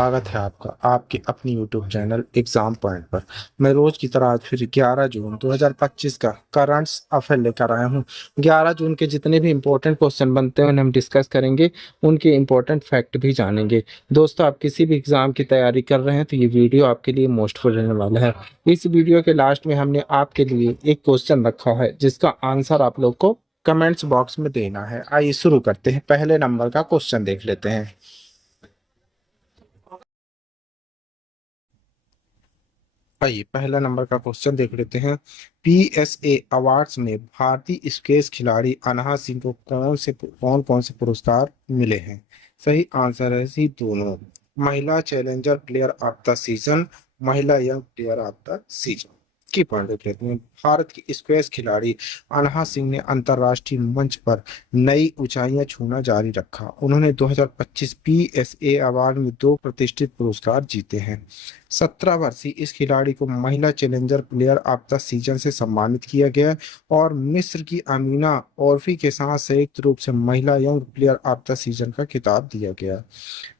स्वागत है आपका आपके अपनी YouTube चैनल एग्जाम पॉइंट पर। मैं रोज की तरह आज फिर 11 जून 2025 का करंट्स अफेयर लेकर आया हूं। 11 जून के जितने भी इंपॉर्टेंट क्वेश्चन बनते हैं उन्हें हम डिस्कस करेंगे, उनके इंपॉर्टेंट फैक्ट भी जानेंगे। दोस्तों, आप किसी भी एग्जाम की तैयारी कर रहे हैं तो ये वीडियो आपके लिए मोस्टफुल रहने वाला है। इस वीडियो के लास्ट में हमने आपके लिए एक क्वेश्चन रखा है जिसका आंसर आप लोग को कमेंट्स बॉक्स में देना है। आइए शुरू करते हैं। पहले नंबर का क्वेश्चन देख लेते हैं। आइए पहला नंबर का क्वेश्चन देख लेते हैं। पीएसए अवार्ड्स में भारतीय स्क्वैश खिलाड़ी अनहा सिंह को कौन कौन से पुरस्कार मिले हैं? सही आंसर है सी, दोनों। महिला challenger player of the season, महिला young player of the season की पॉइंट देख लेते हैं। भारत की स्क्वैश खिलाड़ी अनहा सिंह ने अंतर्राष्ट्रीय मंच पर नई ऊंचाइयां छूना जारी रखा। उन्होंने 2025 पीएसए अवार्ड में 2 प्रतिष्ठित पुरस्कार जीते हैं। 17 वर्षीय इस खिलाड़ी को महिला challenger player of the season से सम्मानित किया गया और मिस्र की अमीना औरफी के साथ संयुक्त रूप से महिला young player of the season का खिताब दिया गया।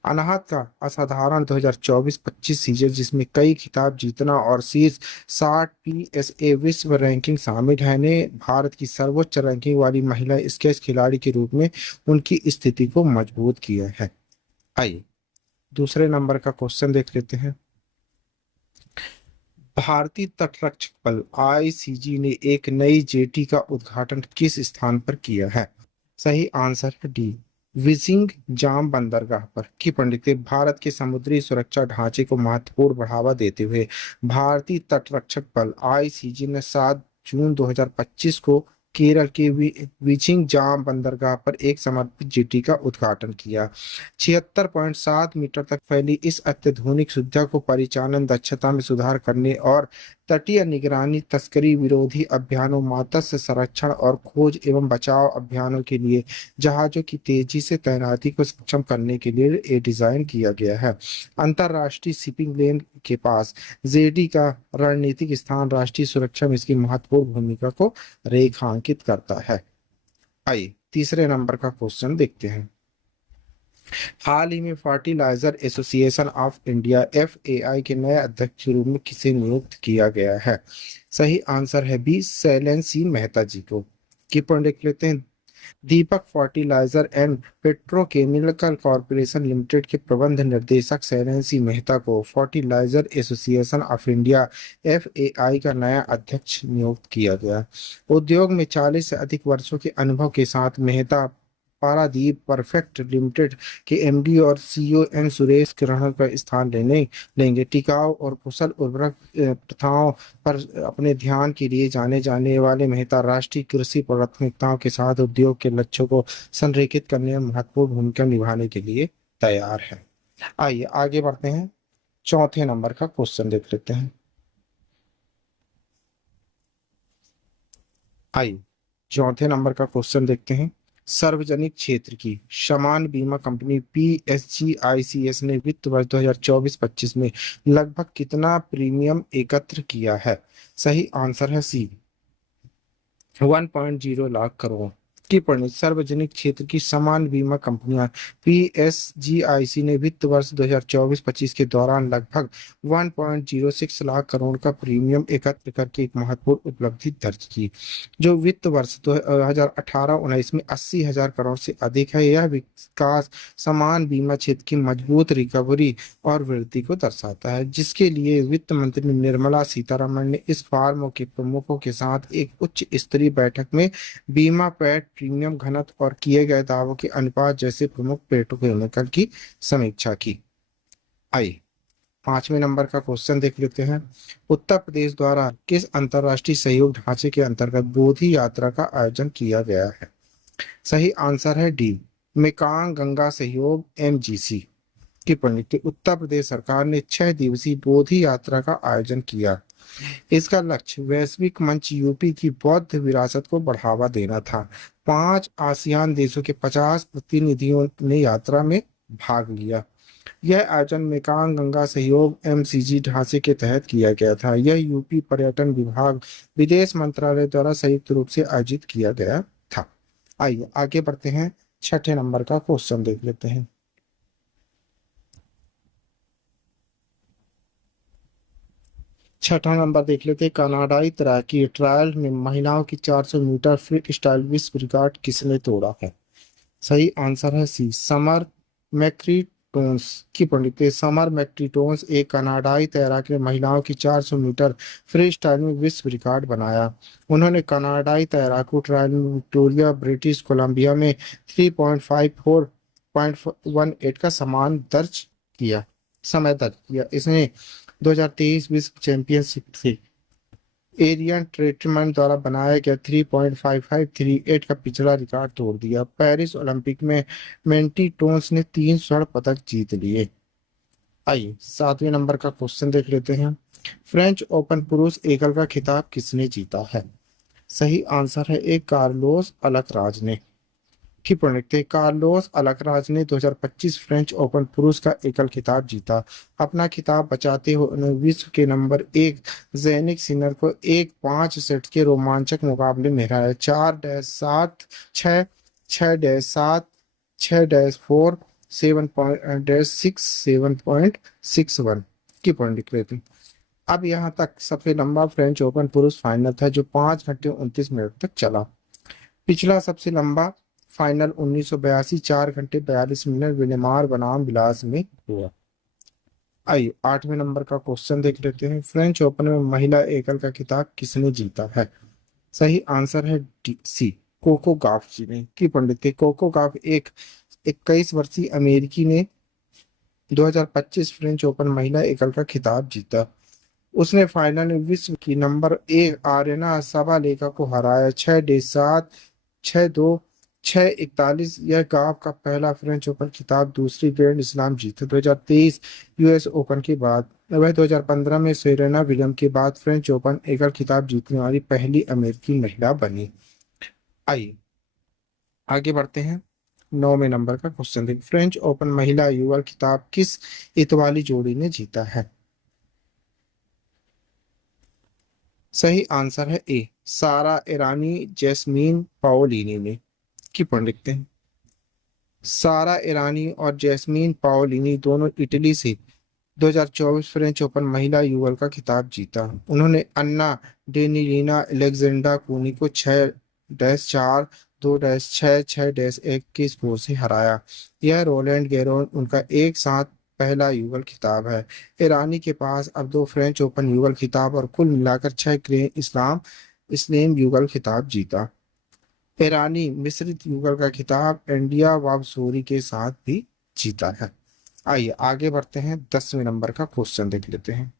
अनाहत का असाधारण 2024-25 सीजन, जिसमें कई खिताब जीतना और शीर्ष 60 पीएसए विश्व रैंकिंग शामिल है, ने भारत की सर्वोच्च रैंकिंग वाली महिला स्क्वैश खिलाड़ी के रूप में उनकी स्थिति को मजबूत किया है। आइए दूसरे नंबर का क्वेश्चन देख लेते हैं। भारतीय तटरक्षक बल आईसीजी ने एक नई जेटी का उद्घाटन किस स्थान पर किया है? सही आंसर है डी, विजिंग जाम बंदरगाह पर। की पंडित भारत के समुद्री सुरक्षा ढांचे को महत्वपूर्ण बढ़ावा देते हुए भारतीय तटरक्षक बल आईसीजी ने 7 जून 2025 को केरल के विजिंग जाम बंदरगाह पर एक समर्पित जेटी का उद्घाटन किया। 76.7 मीटर तक फैली इस अत्याधुनिक सुविधा को परिचालन दक्षता में सुधार करने और तटीय निगरानी, तस्करी विरोधी अभियानों, मत्स्य संरक्षण और खोज एवं बचाव अभियानों के लिए जहाजों की तेजी से तैनाती को सक्षम करने के लिए ये डिजाइन किया गया है। अंतर्राष्ट्रीय शिपिंग लेन के पास जेडी का रणनीतिक स्थान राष्ट्रीय सुरक्षा में इसकी महत्वपूर्ण भूमिका को रेखांकित करता है। आइए तीसरे नंबर का क्वेश्चन देखते हैं। हाल ही में fertilizer association of India FAI के नए अध्यक्ष के रूप में किसे नियुक्त किया गया है? सही आंसर है बी, शैलेंद्र सिंह मेहता जी को। की पॉइंट देख लेते हैं। Deepak fertiliser and petrochemical corporation limited के प्रबंध निर्देशक शैलेंद्र सिंह मेहता को fertiliser association of India FAI का नया अध्यक्ष नियुक्त किया गया। उद्योग में 40 से अधिक वर्षों के अनुभव के साथ मेहता पारादीप परफेक्ट लिमिटेड के एमडी और सीईओ एन सुरेश किरण का स्थान लेंगे। टिकाऊ और कुशल उर्वरक प्रथाओं पर अपने ध्यान के लिए जाने जाने वाले मेहता राष्ट्रीय कृषि प्राथमिकताओं के साथ उद्योग के लक्ष्यों को संरेखित करने में महत्वपूर्ण भूमिका निभाने के लिए तैयार है। आइए आगे बढ़ते हैं। चौथे नंबर का क्वेश्चन देख लेते हैं। आइए चौथे नंबर का क्वेश्चन देखते हैं। सार्वजनिक क्षेत्र की समान बीमा कंपनी पीएसजीआईसीएस ने वित्त वर्ष 2024-25 में लगभग कितना प्रीमियम एकत्र किया है? सही आंसर है सी, 1.0 लाख करोड़ की परिणति। सार्वजनिक क्षेत्र की समान बीमा कंपनियां पीएसजीआईसी ने वित्त वर्ष 2024-25 के दौरान लगभग 1.06 लाख करोड़ का प्रीमियम एकत्र करके एक महत्वपूर्ण उपलब्धि दर्ज की, जो वित्त वर्ष 2018-19 में 80,000 करोड़ से अधिक है। यह विकास समान बीमा क्षेत्र की मजबूत रिकवरी और वृद्धि को दर्शाता है, जिसके लिए वित्त मंत्री निर्मला सीतारमण ने इस फर्मों के प्रमुखों के साथ एक उच्च स्तरीय बैठक में बीमा पैड प्रीमियम घनत्व और किए गए दावों के अनुपात जैसे प्रमुख पेट्रोकेमिकल की समीक्षा की। आइए पांचवें नंबर का क्वेश्चन देख लेते हैं। उत्तर प्रदेश द्वारा किस अंतर्राष्ट्रीय सहयोग ढांचे के अंतर्गत बोधि यात्रा का आयोजन किया गया है? सही आंसर है डी, मेकांग गंगा सहयोग एमजीसी की पंडित। उत्तर प्रदेश सरकार ने 6 दिवसीय बोधि यात्रा का आयोजन किया। इसका लक्ष्य वैश्विक मंच यूपी की बौद्ध विरासत को बढ़ावा देना था। 5 आसियान देशों के 50 प्रतिनिधियों ने यात्रा में भाग लिया। यह आयोजन मेकांग गंगा सहयोग एमसीजी ढांचे के तहत किया गया था। यह यूपी पर्यटन विभाग, विदेश मंत्रालय द्वारा संयुक्त रूप से आयोजित किया गया था। आइए आगे बढ़ते हैं। छठे नंबर का क्वेश्चन देख लेते हैं। छठा नंबर देख लेते हैं, कनाडाई तैराकी ट्रायल में महिलाओं की 400 मीटर फ्री स्टाइल विश्व रिकॉर्ड किसने तोड़ा है? सही आंसर है सी, समर मैक्रीटोन्स। की पंडित है समर मैक्रीटोन्स एक कनाडाई तैराक ने महिलाओं की 400 मीटर फ्री स्टाइल में विश्व रिकॉर्ड बनाया। उन्होंने कनाडाई तैराकू ट्रायल में विक्टोरिया ब्रिटिश कोलंबिया में 3:54.18 का समान दर्ज किया समय दर्ज किया। इसने 2023 विश्व चैंपियनशिप थी एरियन ट्रीटमेंट द्वारा बनाया गया 3.5538 का पिछला रिकॉर्ड तोड़ दिया। पेरिस ओलंपिक में मेंटी टोन्स ने 3 स्वर्ण पदक जीत लिए। आइए 7वें नंबर का क्वेश्चन देख लेते हैं, फ्रेंच ओपन पुरुष एकल का खिताब किसने जीता है? सही आंसर है ए, कार्लोस अलकराज ने। की प्रणीत कार्लोस अलकराज ने 2025 फ्रेंच ओपन पुरुष का एकल खिताब जीता। अपना खिताब बचाते हुए उन्होंने विश्व के नंबर 1 ज़ैनिक सिनर को 1-5 सेट के रोमांचक मुकाबले में हराया। 4-7, 6, 6-7, 6-4, 7.6, 7.61 की पॉइंट निकले थे। अब यहाँ तक सबसे लंबा फ्रेंच ओपन पुरुष फाइनल था जो 5 घंटे 29 मिनट तक चला। पिछला सबसे लंबा फाइनल 1982 4 घंटे 42 मिनट विनेमार बनाम विलास में हुआ। आइए 8वें नंबर का क्वेश्चन देख लेते हैं, फ्रेंच ओपन में महिला एकल का खिताब किसने जीता है? सही आंसर है डी, सी, कोको गाफ जी ने। की पंडित थे कोको गाफ एक 21 वर्षीय अमेरिकी ने 2025 फ्रेंच ओपन महिला एकल का खिताब जीता। उसने फाइनल में विश्व की नंबर 1 आर्यना साबालेका को हराया। 6-7, 6-2, 6-41। यह गांव का पहला फ्रेंच ओपन खिताब दूसरी ग्रैंड स्लैम जीते 2023 यूएस ओपन के बाद। वह 2015 में सेरेना विलियम के बाद फ्रेंच ओपन एकल खिताब जीतने वाली पहली अमेरिकी महिला बनी। आइए आगे बढ़ते हैं, 9वें नंबर का क्वेश्चन देखिए, फ्रेंच ओपन महिला युगल खिताब किस इतालवी जोड़ी ने जीता है? सही आंसर है ए, सारा ईरानी जैस्मीन पाओलिनी ने। की पढ़ लिखते हैं, सारा ईरानी और जैस्मीन पाओलिनी दोनों इटली से 2024 फ्रेंच ओपन महिला युगल का खिताब जीता। उन्होंने अन्ना डेनिलीना अलेक्जेंडा कूनी को 6-4, 2-6, 6-1 के स्कोर से हराया। यह रोलैंड गैरोन उनका एक साथ पहला युगल खिताब है। ईरानी के पास अब 2 फ्रेंच ओपन युगल खिताब और कुल मिलाकर 6 ग्रैंड स्लैम युगल खिताब जीता। ईरानी मिश्रित युगल का खिताब इंडिया वाबसोरी के साथ भी जीता है। आइए आगे बढ़ते हैं, 10वें नंबर का क्वेश्चन देख लेते हैं,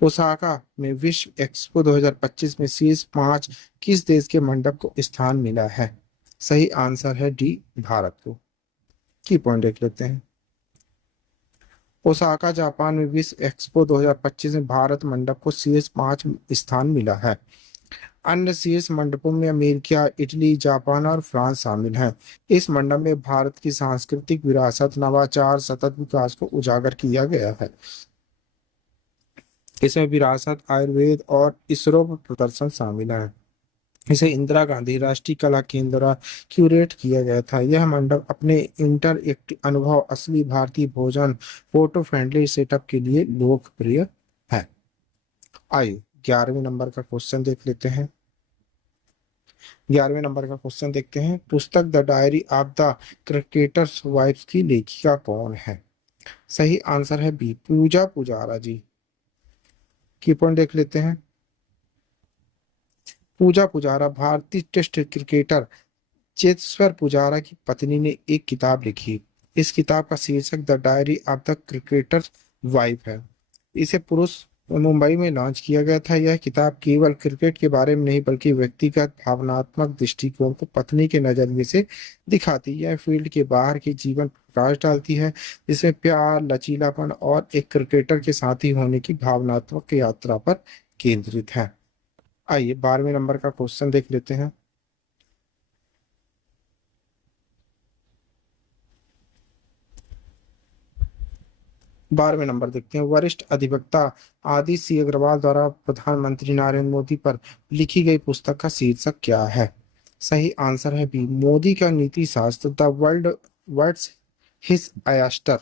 ओसाका में विश्व एक्सपो 2025 में शीर्ष 5 किस देश के मंडप को स्थान मिला है? सही आंसर है डी, भारत को। की पॉइंट देख लेते हैं, ओसाका जापान में विश्व एक्सपो 2025 में भारत मंडप को शीर्ष 5 स्थान मिला है। अन्य शीर्ष मंडपों में अमेरिका, इटली, जापान और फ्रांस शामिल हैं। इस मंडप में भारत की सांस्कृतिक विरासत, नवाचार, सतत विकास को उजागर किया गया है। इसमें विरासत, आयुर्वेद और इसरो प्रदर्शन शामिल है। इसे इंदिरा गांधी राष्ट्रीय कला केंद्र द्वारा क्यूरेट किया गया था। यह मंडप अपने इंटरएक्टिव अनुभव, असली भारतीय भोजन, फोटो फ्रेंडली सेटअप के लिए लोकप्रिय है। आइए 11वें नंबर का क्वेश्चन देख लेते हैं, 11वें नंबर का क्वेश्चन देखते हैं, पुस्तक the diary of the cricketer's wife's की लेखिका कौन है? सही आंसर है बी, पूजा पुजारा जी। की पॉइंट देख लेते हैं, पूजा पुजारा भारतीय टेस्ट क्रिकेटर चेतेश्वर पुजारा की पत्नी ने एक किताब लिखी। इस किताब का शीर्षक the diary of the cricketer wife है। इसे पुरुष मुंबई में लॉन्च किया गया था। यह किताब केवल क्रिकेट के बारे में नहीं बल्कि व्यक्तिगत भावनात्मक दृष्टिकोण को पत्नी के नजरिए से दिखाती है। यह फील्ड के बाहर के जीवन पर प्रकाश डालती है, जिसमें प्यार, लचीलापन और एक क्रिकेटर के साथी होने की भावनात्मक यात्रा पर केंद्रित है। आइए 12वें नंबर का क्वेश्चन देख लेते हैं, 12वें नंबर देखते हैं, वरिष्ठ अधिवक्ता आदि सी अग्रवाल द्वारा प्रधानमंत्री नरेंद्र मोदी पर लिखी गई पुस्तक का शीर्षक क्या है? सही आंसर है बी, मोदी का नीति शास्त्र, the world words his oyster.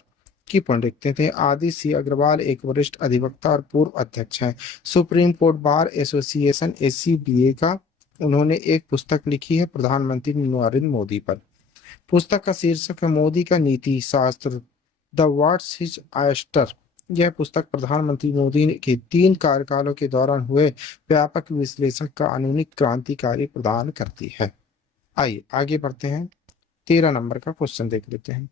की पॉइंट देखते थे। आदित्य सी अग्रवाल एक वरिष्ठ अधिवक्ता और पूर्व अध्यक्ष हैं सुप्रीम कोर्ट बार एसोसिएशन एसीबीए का। उन्होंने एक पुस्तक लिखी है प्रधानमंत्री नरेंद्र मोदी पर। पुस्तक का शीर्षक है मोदी का नीति शास्त्र, द व्हाट्स हिज आस्टर। यह पुस्तक प्रधानमंत्री मोदी के 3 कार्यकालों के दौरान हुए व्यापक विश्लेषण का कानूनी क्रांतिकारी प्रदान करती है। आइए आगे बढ़ते हैं, 13 नंबर का क्वेश्चन देख लेते हैं।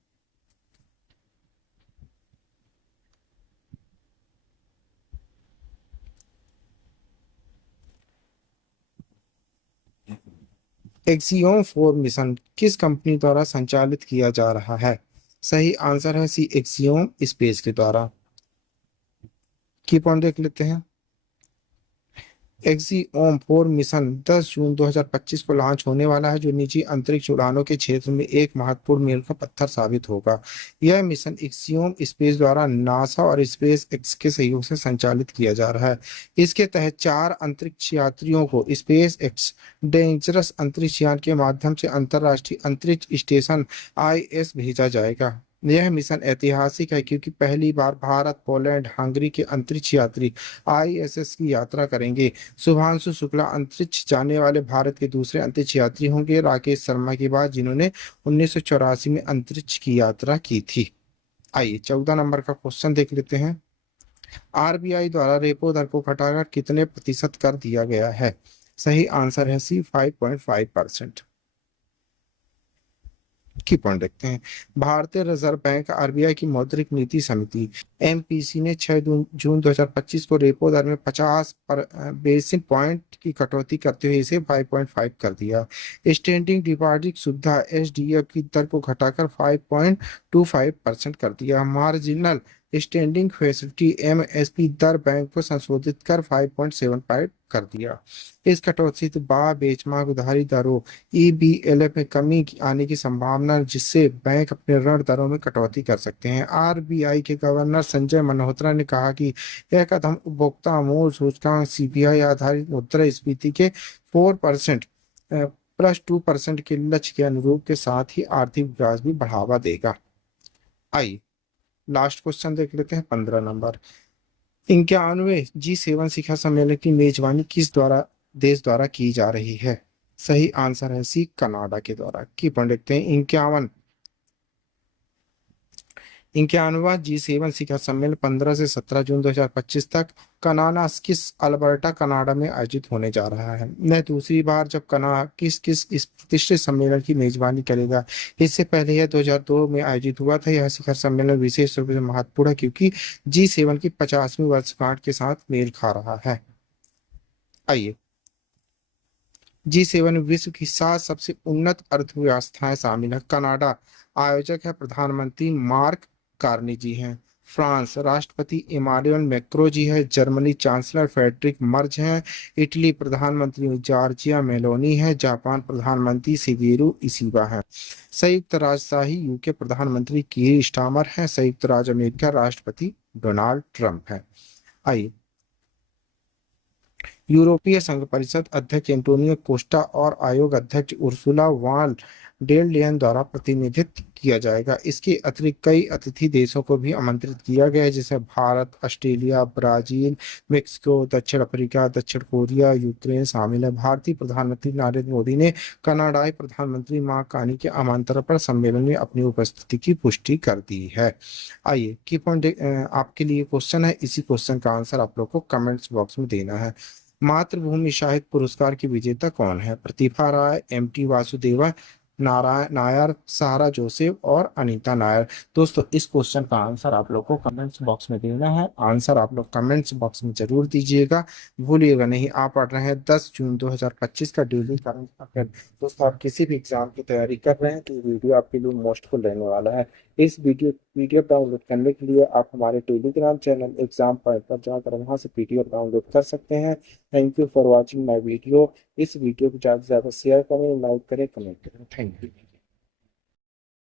एक्सियोम 4 मिशन किस कंपनी द्वारा संचालित किया जा रहा है? सही आंसर है सी, एक्सियोम स्पेस के द्वारा। की पॉइंट देख लेते हैं। एक्सियोम 4 मिशन 10 जून 2025 को लॉन्च होने वाला है, जो निजी अंतरिक्ष उड़ानों के क्षेत्र में एक महत्वपूर्ण मील का पत्थर साबित होगा। यह मिशन एक्सियोम स्पेस द्वारा नासा और स्पेस एक्स के सहयोग से संचालित किया जा रहा है। इसके तहत 4 अंतरिक्ष यात्रियों को स्पेस एक्स डेंजरस अंतरिक्ष यान के माध्यम से अंतरराष्ट्रीय अंतरिक्ष स्टेशन आईएस भेजा जाएगा। यह मिशन ऐतिहासिक है क्योंकि पहली बार भारत, पोलैंड, हंगरी के अंतरिक्ष यात्री आईएसएस की यात्रा करेंगे। शुभांशु शुक्ला अंतरिक्ष जाने वाले भारत के दूसरे अंतरिक्ष यात्री होंगे, राकेश शर्मा के बाद, जिन्होंने 1984 में अंतरिक्ष की यात्रा की थी। आइए 14 नंबर का क्वेश्चन देख लेते हैं। आरबीआई द्वारा रेपो दर को घटाकर कितने प्रतिशत कर दिया गया है? सही आंसर है सी, 5.5%। की पॉइंट देखते हैं। भारतीय रिजर्व बैंक आरबीआई की मौद्रिक नीति समिति एमपीसी ने 6 जून 2025 को रेपो दर में 50 बेसिस पॉइंट की कटौती करते हुए इसे 5.5 कर दिया। स्टैंडिंग डिपॉजिट सुविधा एसडीएफ की दर को घटाकर 5.25% कर दिया। मार्जिनल स्टैंडिंग फैसिलिटी एमएसपी दर बैंक को संशोधित कर 5.75 कर दिया। इस कटौती से बेंचमार्क उधारी दरों ईबीएलएफ में कमी आने की संभावना, जिससे बैंक अपने ऋण दरों में कटौती कर सकते हैं। आरबीआई के गवर्नर संजय मल्होत्रा ने कहा कि यह कदम उपभोक्ता मूल्य सूचकांक सीपीआई आधारित मुद्रास्फीति के 4% +2% के लक्ष्य के अनुरूप के साथ ही आर्थिक विकास भी बढ़ावा देगा। आइए लास्ट क्वेश्चन देख लेते हैं, 15 नंबर। 91वें G7 शिखर सम्मेलन की मेजबानी किस देश द्वारा की जा रही है? सही आंसर है सी, कनाडा के द्वारा। की पॉइंट देखते हैं। 91वां G7 शिखर सम्मेलन 15 से 17 जून 2025 तक किस अल्बर्टा कनाडा में आयोजित होने जा रहा है। यह दूसरी बार जब किस इस प्रतिष्ठित सम्मेलन की मेजबानी करेगा। इससे पहले यह 2002 में आयोजित हुआ था। यह शिखर सम्मेलन विशेष रूप से महत्वपूर्ण है क्योंकि G7 की 50वीं वर्षगांठ के साथ मेल खा रहा है। आइए, G7 विश्व की 7 सबसे उन्नत अर्थव्यवस्थाएं शामिल है। कनाडा आयोजक है प्रधानमंत्री मार्क कार्नी जी हैं। फ्रांस राष्ट्रपति इमानुएल मैक्रों जी है। जर्मनी चांसलर फ्रेडरिक मर्ज हैं। इटली प्रधानमंत्री जॉर्जिया मेलोनी है। जापान प्रधानमंत्री शिगेरू इशिबा है। संयुक्त राजशाही यूके प्रधानमंत्री कीर स्टारमर है। संयुक्त राज्य अमेरिका राष्ट्रपति डोनाल्ड ट्रंप है। आइए, यूरोपीय संघ परिषद अध्यक्ष एंटोनियो कोस्टा और आयोग अध्यक्ष उर्सुला वॉन डेर लेयन द्वारा प्रतिनिधित्व किया जाएगा। इसके अतिरिक्त कई अतिथि देशों को भी आमंत्रित किया गया है, जैसे भारत, ऑस्ट्रेलिया, ब्राजील, मेक्सिको, दक्षिण अफ्रीका, दक्षिण कोरिया, यूक्रेन शामिल है। भारतीय प्रधानमंत्री नरेंद्र मोदी ने कनाडाई प्रधानमंत्री मार्क कार्नी के आमंत्रण पर सम्मेलन में अपनी उपस्थिति की पुष्टि कर दी है। आइए की पॉइंट आपके लिए क्वेश्चन है, इसी क्वेश्चन का आंसर आप लोग को कमेंट्स बॉक्स में देना है। मातृभूमि साहित्य पुरस्कार की विजेता कौन है? प्रतिभा राय, एमटी वासुदेवा नारायण नायर, सहारा जोसेफ और अनीता नायर। दोस्तों इस क्वेश्चन का आंसर आप लोग को कमेंट्स बॉक्स में देना है। आंसर आप लोग कमेंट्स बॉक्स में जरूर दीजिएगा, भूलिएगा नहीं। आप पढ़ रहे हैं 10 जून 2025 का डेली करंट अफेयर। दोस्तों आप किसी भी एग्जाम की तैयारी कर रहे हैं तो ये वीडियो आपके लिए मोस्टफुल रहने वाला है। इस पीडीएफ डाउनलोड करने के लिए आप हमारे टेलीग्राम चैनल एग्जाम पॉइंट पर जाकर वहां से पीडीएफ डाउनलोड कर सकते हैं। Thank you for watching my video. इस वीडियो को ज़्यादा से ज़्यादा शेयर करें, लाइक करें, कमेंट करें। Thank you.